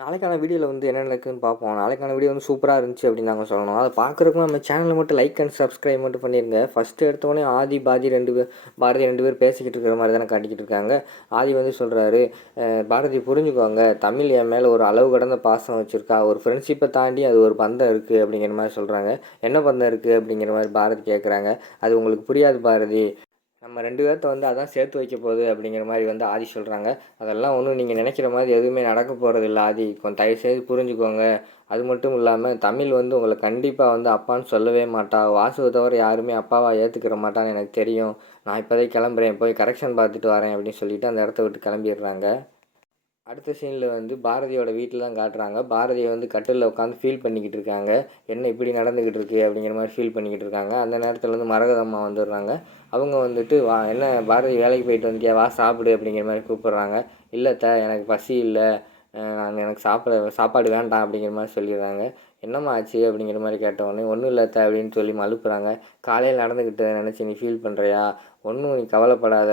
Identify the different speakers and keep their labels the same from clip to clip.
Speaker 1: நாளைக்கான வீடியோவில் வந்து என்ன நடக்குதுன்னு பார்ப்போம். நாளைக்கான வீடியோ வந்து சூப்பராக இருந்துச்சு அப்படின்னு நாங்கள் சொல்லணும். அதை பார்க்குறதுக்கு நம்ம சேனலில் மட்டும் லைக் அண்ட் சப்ஸ்கிரைப் மட்டும் பண்ணிருங்க. ஃபஸ்ட்டு எடுத்தோடனே ஆதி பாதி ரெண்டு பேர் பாரதி ரெண்டு பேர் பேசிக்கிட்டு இருக்கிற மாதிரி தானே காட்டிக்கிட்டு இருக்காங்க. ஆதி வந்து சொல்கிறாரு பாரதி புரிஞ்சுக்கோங்க. தமிழ் என் மேலே ஒரு அளவு கடந்த பாசம் வச்சுருக்கா. ஒரு ஃப்ரெண்ட்ஷிப்பை தாண்டி அது ஒரு பந்தம் இருக்குது அப்படிங்கிற மாதிரி சொல்கிறாங்க என்ன பந்தம் இருக்குது அப்படிங்கிற மாதிரி பாரதி கேட்குறாங்க அது உங்களுக்கு புரியாது பாரதி. நம்ம ரெண்டு பேர்த்த வந்து அதான் சேர்த்து வைக்க போகுது அப்படிங்கிற மாதிரி வந்து ஆதி சொல்கிறாங்க அதெல்லாம் ஒன்றும் நீங்கள் நினைக்கிற மாதிரி எதுவுமே நடக்க போகிறது இல்லை ஆதி. கொஞ்சம் தயவு செய்து புரிஞ்சுக்கோங்க. அது மட்டும் இல்லாமல் தமிழ் வந்து உங்களை கண்டிப்பாக வந்து அப்பான்னு சொல்லவே மாட்டா. வாசுவை தவிர யாருமே அப்பாவா ஏற்றுக்கிற மாட்டான்னு எனக்கு தெரியும். நான் இப்போதைக்கு கிளம்புறேன். போய் கரெக்ஷன் பார்த்துட்டு வரேன் அப்படின்னு சொல்லிட்டு அந்த இடத்த விட்டு கிளம்பிடுறாங்க. அடுத்த சீனில் வந்து பாரதியோட வீட்டில் தான் காட்டுறாங்க. பாரதியை வந்து கட்டிலில் உட்காந்து ஃபீல் பண்ணிக்கிட்டு இருக்காங்க. என்ன இப்படி நடந்துக்கிட்டு இருக்கு அப்படிங்கிற மாதிரி ஃபீல் பண்ணிக்கிட்டு இருக்காங்க. அந்த நேரத்தில் வந்து மரகதம்மா வந்துடுறாங்க. அவங்க வந்துட்டு வா என்ன பாரதி வேலைக்கு போயிட்டு வந்துட்டியா வா சாப்பிடு அப்படிங்கிற மாதிரி கூப்பிட்றாங்க. இல்லை த எனக்கு பசி இல்லை. நான் எனக்கு சாப்பிட சாப்பாடு வேண்டாம் அப்படிங்கிற மாதிரி சொல்லிடுறாங்க. என்னம்மா ஆச்சு அப்படிங்கிற மாதிரி கேட்டவொடனே ஒன்றும் இல்லாத அப்படின்னு சொல்லி மழுப்புறாங்க. காலையில் நடந்துக்கிட்டு நினச்சி நீ ஃபீல் பண்ணுறியா ஒன்றும் நீ கவலைப்படாத.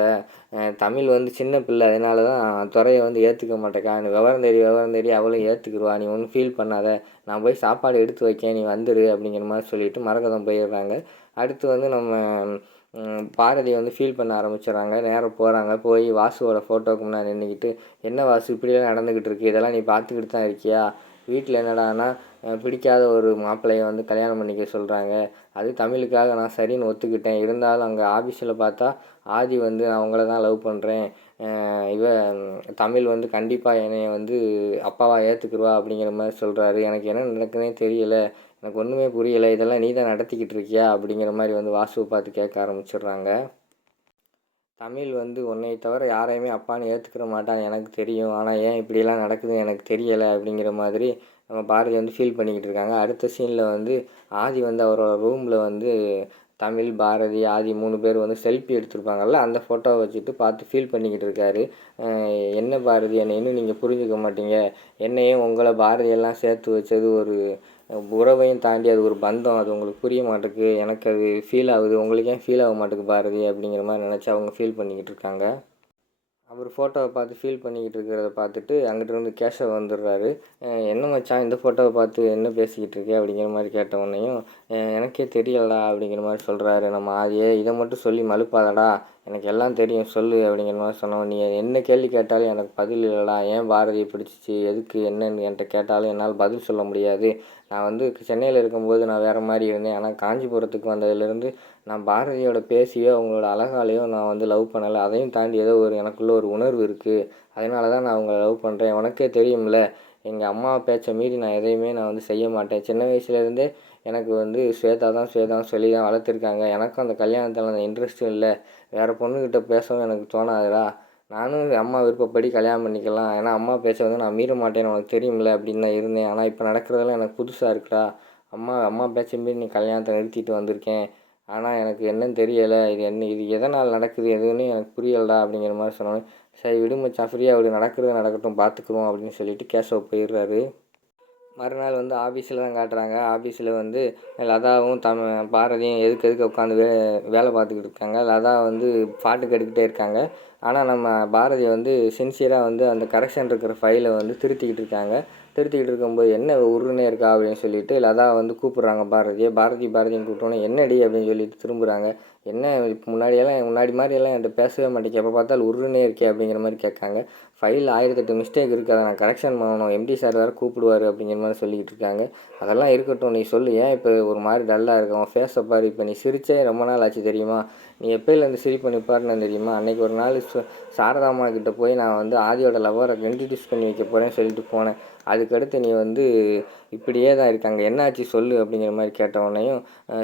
Speaker 1: தமிழ் வந்து சின்ன பிள்ளை அதனால தான் துறையை வந்து ஏற்றுக்க மாட்டேக்கா. நீ விவரம் தெரியும் விவரம் தெரியும் அவளும் ஏற்றுக்குருவா நீ ஒன்றும் ஃபீல் பண்ணாத. நான் போய் சாப்பாடு எடுத்து வைக்கேன் நீ வந்துடு அப்படிங்கிற மாதிரி சொல்லிவிட்டு மரகதம் போயிடுறாங்க. அடுத்து வந்து நம்ம பாரதி வந்து ஃபீல் பண்ண ஆரம்பிச்சிடுறாங்க. நேரம் போகிறாங்க போய் வாசுவோட ஃபோட்டோவுக்கு முன்னாடி நின்றுக்கிட்டு என்ன வாசு இப்படியெல்லாம் நடந்துக்கிட்டு இருக்கு. இதெல்லாம் நீ பார்த்துக்கிட்டு தான் இருக்கியா? வீட்டில் என்னடான்னா பிடிக்காத ஒரு மாப்பிள்ளையை வந்து கல்யாணம் பண்ணிக்க சொல்கிறாங்க அது தமிழுக்காக நான் சரின்னு ஒத்துக்கிட்டேன். இருந்தாலும் அங்கே ஆஃபீஸில் பார்த்தா ஆதி வந்து நான் உங்களை தான் லவ் பண்ணுறேன் இவ தமிழ் வந்து கண்டிப்பாக என்னை வந்து அப்பாவாக ஏற்றுக்குருவா அப்படிங்கிற மாதிரி சொல்கிறாரு எனக்கு என்ன நடக்குதுன்னே தெரியலை. எனக்கு ஒன்றுமே புரியலை. இதெல்லாம் நீ தான் நடத்திக்கிட்டு இருக்கியா அப்படிங்கிற மாதிரி வந்து வாசுவை பார்த்து கேட்க ஆரம்பிச்சிடுறாங்க. தமிழ் வந்து உன்னை தவிர யாரையுமே அப்பான்னு ஏற்றுக்கிற மாட்டான்னு எனக்கு தெரியும். ஆனால் ஏன் இப்படியெல்லாம் நடக்குதுன்னு எனக்கு தெரியலை அப்படிங்கிற மாதிரி நம்ம பாரதி வந்து ஃபீல் பண்ணிக்கிட்டு இருக்காங்க. அடுத்த சீனில் வந்து ஆதி வந்து அவரோட ரூமில் வந்து தமிழ் பாரதி ஆதி மூணு பேர் வந்து செல்ஃபி எடுத்திருப்பாங்கல்ல அந்த ஃபோட்டோவை வச்சுட்டு பார்த்து ஃபீல் பண்ணிக்கிட்டு இருக்காரு. என்ன பாரதி என்னை இன்னும் நீங்கள் புரிஞ்சுக்க மாட்டீங்க. என்னையும் உங்களை பாரதியெல்லாம் சேர்த்து வச்சது ஒரு உறவையும் தாண்டி அது ஒரு பந்தம். அது உங்களுக்கு புரிய மாட்டேக்கு எனக்கு அது ஃபீல் ஆகுது. உங்களுக்கு ஏன் ஃபீல் ஆக மாட்டேக்கு பாரதி அப்படிங்கிற மாதிரி நினச்சி அவங்க ஃபீல் பண்ணிக்கிட்டு இருக்காங்க. அவர் ஃபோட்டோவை பார்த்து ஃபீல் பண்ணிக்கிட்டு இருக்கிறத பார்த்துட்டு அங்கிட்டு இருந்து கேஷவ் வந்துடுறாரு. என்ன மச்சான் இந்த ஃபோட்டோவை பார்த்து என்ன பேசிக்கிட்டு இருக்கே? அப்படிங்கிற மாதிரி கேட்ட உடனேயும் எனக்கே தெரியலடா அப்படிங்கிற மாதிரி சொல்கிறாரு நம்ம ஆதியே இதை மட்டும் சொல்லி மலுப்பாதடா. எனக்கு எல்லாம் தெரியும். சொல்லு அப்படிங்கிற மாதிரி சொன்னோம் நீ என்ன கேள்வி கேட்டாலும் எனக்கு பதில் இல்லைடா. ஏன் பாரதியை பிடிச்சிச்சு? எதுக்கு? என்னன்னு என்கிட்ட கேட்டாலும் என்னால் பதில் சொல்ல முடியாது. நான் வந்து சென்னையில் இருக்கும்போது நான் வேறு மாதிரி இருந்தேன். ஆனால் காஞ்சிபுரத்துக்கு வந்ததுலேருந்து நான் பாரதியோட பேசியோ அவங்களோட அழகாலேயோ நான் வந்து லவ் பண்ணலை. அதையும் தாண்டி ஏதோ ஒரு எனக்குள்ள ஒரு உணர்வு இருக்குது அதனால தான் நான் அவங்கள லவ் பண்ணுறேன் உனக்கே தெரியும்ல. எங்கள் அம்மா பேச்சை மீறி நான் எதையுமே நான் வந்து செய்ய மாட்டேன். சின்ன வயசுலேருந்தே எனக்கு வந்து ஸ்வேதா தான் ஸ்வேதான்னு சொல்லி தான் வளர்த்துருக்காங்க. எனக்கும் அந்த கல்யாணத்தில் அந்த இன்ட்ரெஸ்ட்டும் இல்லை. வேறு பொண்ணுக்கிட்ட பேசவும் எனக்கு தோணாதுடா. நானும் அம்மா விருப்பப்படி கல்யாணம் பண்ணிக்கலாம். ஏன்னா அம்மா பேச்ச வந்து நான் மீற மாட்டேன்னு உனக்கு தெரியும்ல அப்படின்னு தான் இருந்தேன். ஆனால் இப்போ நடக்கிறதெல்லாம் எனக்கு புதுசாக இருக்குடா. அம்மா அம்மா பேச்ச மீறி நீ கல்யாணத்தை நிறுத்திட்டு வந்திருக்கேன். ஆனால் எனக்கு என்னன்னு தெரியலை. இது என்ன இது எதனால் நடக்குது எதுன்னு எனக்கு புரியலடா அப்படிங்கிற மாதிரி சொன்னோன்னே சரி விடு மச்சான். ஃப்ரீயாக அப்படி நடக்கிறது நடக்கட்டும். பார்த்துக்குவோம் அப்படின்னு சொல்லிட்டு கேசவ் போயிடுறாரு. மறுநாள் வந்து ஆஃபீஸில் தான் காட்டுறாங்க. ஆஃபீஸில் வந்து லதாவும் தம் பாரதியும் எதுக்கு எதுக்கு உட்காந்து வே வேலை பார்த்துக்கிட்டு இருக்காங்க. லதா வந்து பாட்டு கெடுக்கிட்டே இருக்காங்க. ஆனால் நம்ம பாரதி வந்து சின்சியராக வந்து அந்த கரெக்ஷன் இருக்கிற ஃபைலை வந்து திருத்திக்கிட்டு இருக்காங்க. திருத்திக்கிட்டு இருக்கும்போது என்ன உருனே இருக்கா அப்படின்னு சொல்லிட்டு லதா வந்து கூப்பிட்றாங்க பாரதியை. பாரதி பாரதின்னு கூப்பிட்டோன்னே என்னடி அப்படின்னு சொல்லிட்டு திரும்புகிறாங்க என்ன இப்போ முன்னாடியெல்லாம் முன்னாடி மாதிரியெல்லாம் என்கிட்ட பேசவே மாட்டேங்க எப்போ பார்த்தாலும் உருன்னே இருக்கே அப்படிங்கிற மாதிரி கேட்காங்க. ஃபைலில் ஆயிரத்தெட்டு மிஸ்டேக் இருக்குது அதை நான் கரெக்ஷன் பண்ணணும். எம்டி சார் வேறு கூப்பிடுவார் அப்படிங்கிற மாதிரி சொல்லிக்கிட்டு இருக்காங்க. அதெல்லாம் இருக்கட்டும். நீ சொல்லு. ஏன் இப்போ ஒரு மாதிரி டல்லாக இருக்கும் உன் ஃபேஸை பாரு. இப்போ நீ சிரிச்சே ரொம்ப நாள் ஆச்சு தெரியுமா? நீ எப்போயிலேருந்து சிரிப்பு நிப்பாருன்னு தெரியுமா? அன்றைக்கி ஒரு நாள் சாரதாமா கிட்டே போய் நான் வந்து ஆதியோட லவ்வரை இன்ட்ரடியூஸ் பண்ணி வைக்க போகிறேன்னு சொல்லிட்டு போனேன். அதுக்கடுத்து நீ வந்து இப்படியே தான் இருக்காங்க. என்னாச்சு சொல்லு அப்படிங்கிற மாதிரி கேட்டவுடனேயும்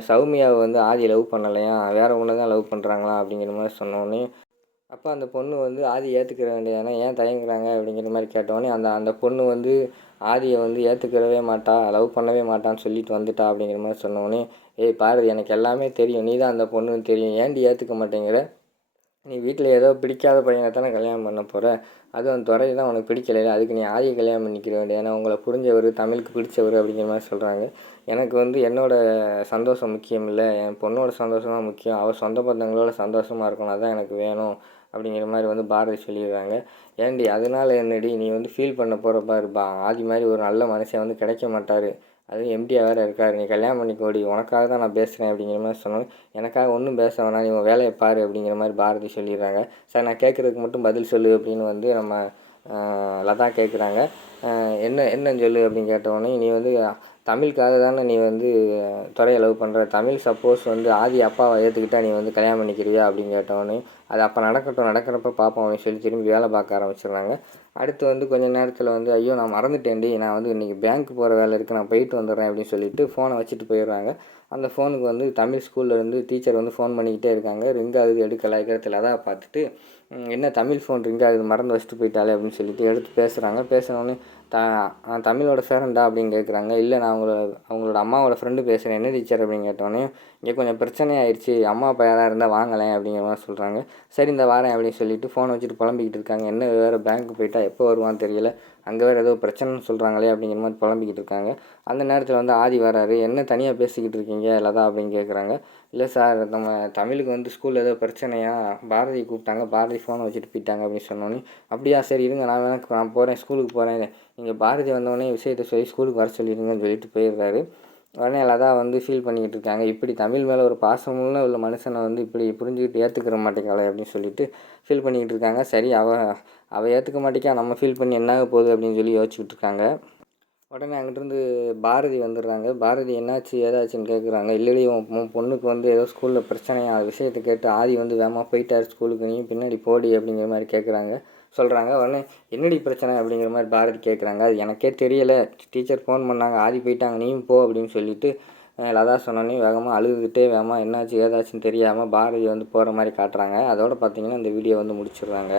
Speaker 1: சௌமியாவை வந்து ஆதி லவ் பண்ணலையா? வேறு ஒன்று தான் லவ் பண்ணுறாங்களா அப்படிங்கிற மாதிரி சொன்னோடனே அப்போ அந்த பொண்ணு வந்து ஆதி ஏற்றுக்கிற வேண்டியதானே ஏன் தயங்குறாங்க அப்படிங்கிற மாதிரி கேட்டோடனே அந்த அந்த பொண்ணு வந்து ஆதியை வந்து ஏற்றுக்கிறவே மாட்டா லவ் பண்ணவே மாட்டான்னு சொல்லிட்டு வந்துட்டா அப்படிங்கிற மாதிரி சொன்னோடனே ஏய் பாரு எனக்கு எல்லாமே தெரியும். நீ தான் அந்த பொண்ணுன்னு தெரியும். ஏன்டி ஏற்றுக்க மாட்டேங்கிற? நீ வீட்டில் ஏதோ பிடிக்காத பையனை தானே கல்யாணம் பண்ண போகிற அதுவும் துறையை தான் உனக்கு பிடிக்கல அதுக்கு நீ ஆதியை கல்யாணம் பண்ணிக்கிற வேண்டிய ஏன்னா உங்களை புரிஞ்சவர் தமிழுக்கு பிடிச்சவர் அப்படிங்கிற மாதிரி சொல்கிறாங்க எனக்கு வந்து என்னோடய சந்தோஷம் முக்கியம் இல்லை. என் பொண்ணோட சந்தோஷம் தான் முக்கியம். அவள் சொந்த பந்தங்களோட சந்தோஷமாக இருக்கணும். அதுதான் எனக்கு வேணும் அப்படிங்கிற மாதிரி வந்து பாரதி சொல்லிடுறாங்க. ஏண்டி அதனால என்னடி நீ வந்து ஃபீல் பண்ண போகிற பாரு. பா ஆதி மாதிரி ஒரு நல்ல மனுஷன் வந்து கிடைக்க மாட்டார். அதுவும் எம்டியாக வேறு இருக்கார். நீ கல்யாணம் பண்ணிக்கோடி உனக்காக தான் நான் பேசுகிறேன் அப்படிங்கிற மாதிரி சொன்னாலும் எனக்காக ஒன்றும் பேச வேணாம் நீ உன் வேலையை பாரு அப்படிங்கிற மாதிரி பாரதி சொல்லிடுறாங்க. சார் நான் கேட்குறதுக்கு மட்டும் பதில் சொல்லு அப்படின்னு வந்து நம்ம லதா கேட்குறாங்க. என்ன என்னன்னு சொல்லு அப்படின்னு கேட்டவொடனே நீ வந்து தமிழுக்காக தானே நீ வந்து துறையை லவ் பண்ணுற தமிழ் சப்போஸ் வந்து ஆதி அப்பாவை ஏற்றுக்கிட்டா நீ வந்து கல்யாணம் பண்ணிக்கிறியா? அப்படின்னு கேட்டவொடனே அது அப்போ நடக்கட்டும். நடக்கிறப்ப பார்ப்போம் அப்படின்னு சொல்லி திரும்பி வேலை பார்க்க ஆரம்பிச்சிடுறாங்க. அடுத்து வந்து கொஞ்ச நேரத்தில் வந்து ஐயோ நான் மறந்துட்டேன்டி. நான் வந்து இன்றைக்கி பேங்க் போகிற வேலை இருக்குது நான் போயிட்டு வந்துடுறேன். அப்படின்னு சொல்லிட்டு ஃபோனை வச்சுட்டு போயிடுறாங்க. அந்த ஃபோனுக்கு வந்து தமிழ் ஸ்கூல்லேருந்து டீச்சர் வந்து ஃபோன் பண்ணிக்கிட்டே இருக்காங்க. ரிங் ஆகுது எடுக்கலை இருக்கிறதுல தான் பார்த்துட்டு என்ன தமிழ் ஃபோன் ரிங் ஆகுது மறந்து வச்சுட்டு போயிட்டாலே அப்படின்னு சொல்லிட்டு எடுத்து பேசுகிறாங்க பேசுனோடனே த நான் தமிழோட ஃப்ரெண்டா அப்படின்னு கேட்குறாங்க இல்லை நான் அவங்களோட அவங்களோட அம்மாவோட ஃப்ரெண்டு பேசுகிறேன் என்ன டீச்சர் அப்படின்னு கேட்டோடனே இங்கே கொஞ்சம் பிரச்சனையாயிடுச்சு அம்மா அப்பா யாராக இருந்தால் வாங்கலேன் அப்படிங்கிற மாதிரி சொல்கிறாங்க சரி இந்த வாரேன் அப்படின்னு சொல்லிட்டு ஃபோனை வச்சுட்டு புலம்பிக்கிட்டு இருக்காங்க. என்ன வேறு பேங்க் போயிட்டா? எப்போ வருவான்னு தெரியல. அங்கே வேறு ஏதோ பிரச்சனைன்னு சொல்கிறாங்களே அப்படிங்கிற மாதிரி புலம்பிக்கிட்டு இருக்காங்க. அந்த நேரத்தில் வந்து ஆதி வராரு. என்ன தனியாக பேசிக்கிட்டு இருக்கீங்க? லதா அப்படின்னு கேட்குறாங்க இல்லை சார் நம்ம தமிழுக்கு வந்து ஸ்கூலில் ஏதோ பிரச்சனையா? பாரதி கூப்பிட்டாங்க. பாரதி ஃபோனை வச்சுட்டு போயிட்டாங்க அப்படின்னு சொன்னோன்னே அப்படியா சரி இருங்க. நான் வேணா நான் போகிறேன் ஸ்கூலுக்கு போகிறேன் நீங்கள் பாரதி வந்தோடனே விஷயத்தை சொல்லி ஸ்கூலுக்கு வர சொல்லிடுங்கன்னு சொல்லிட்டு போயிடுறாரு. உடனே லதா வந்து ஃபீல் பண்ணிக்கிட்டு இருக்காங்க. இப்படி தமிழ் மேலே ஒரு பாசமுள்ள உள்ள மனுஷனை வந்து இப்படி புரிஞ்சுக்கிட்டு ஏற்றுக்கிற மாட்டேங்காளே அப்படின்னு சொல்லிட்டு ஃபீல் பண்ணிக்கிட்டு இருக்காங்க. சரி அவ அவள் ஏற்றுக்க மாட்டேக்கா. நம்ம ஃபீல் பண்ணி என்னாக போகுது அப்படின்னு சொல்லி யோசிச்சுக்கிட்டு இருக்காங்க. உடனே அங்கிட்டிருந்து பாரதி வந்துடுறாங்க. பாரதி என்னாச்சு ஏதாச்சுன்னு கேட்குறாங்க இல்லை உன் பொண்ணுக்கு வந்து ஏதோ ஸ்கூலில் பிரச்சனையா? விஷயத்தை கேட்டு ஆதி வந்து வேகமாக போயிட்டார் ஸ்கூலுக்கு நீ பின்னாடி போடி அப்படிங்கிற மாதிரி கேட்குறாங்க சொல்கிறாங்க உடனே என்னடி பிரச்சனை? அப்படிங்கிற மாதிரி பாரதி கேட்குறாங்க அது எனக்கே தெரியலை. டீச்சர் ஃபோன் பண்ணாங்க. ஆதி போயிட்டாங்க. நீயும் போ அப்படின்னு சொல்லிட்டு லதா சொன்னோன்னே வேகமாக அழுதுகிட்டே வேகமாக என்னாச்சு? ஏதாச்சுன்னு தெரியாமல் பாரதி வந்து போகிற மாதிரி காட்டுறாங்க. அதோட பார்த்தீங்கன்னா இந்த வீடியோ வந்து முடிச்சிடுறாங்க.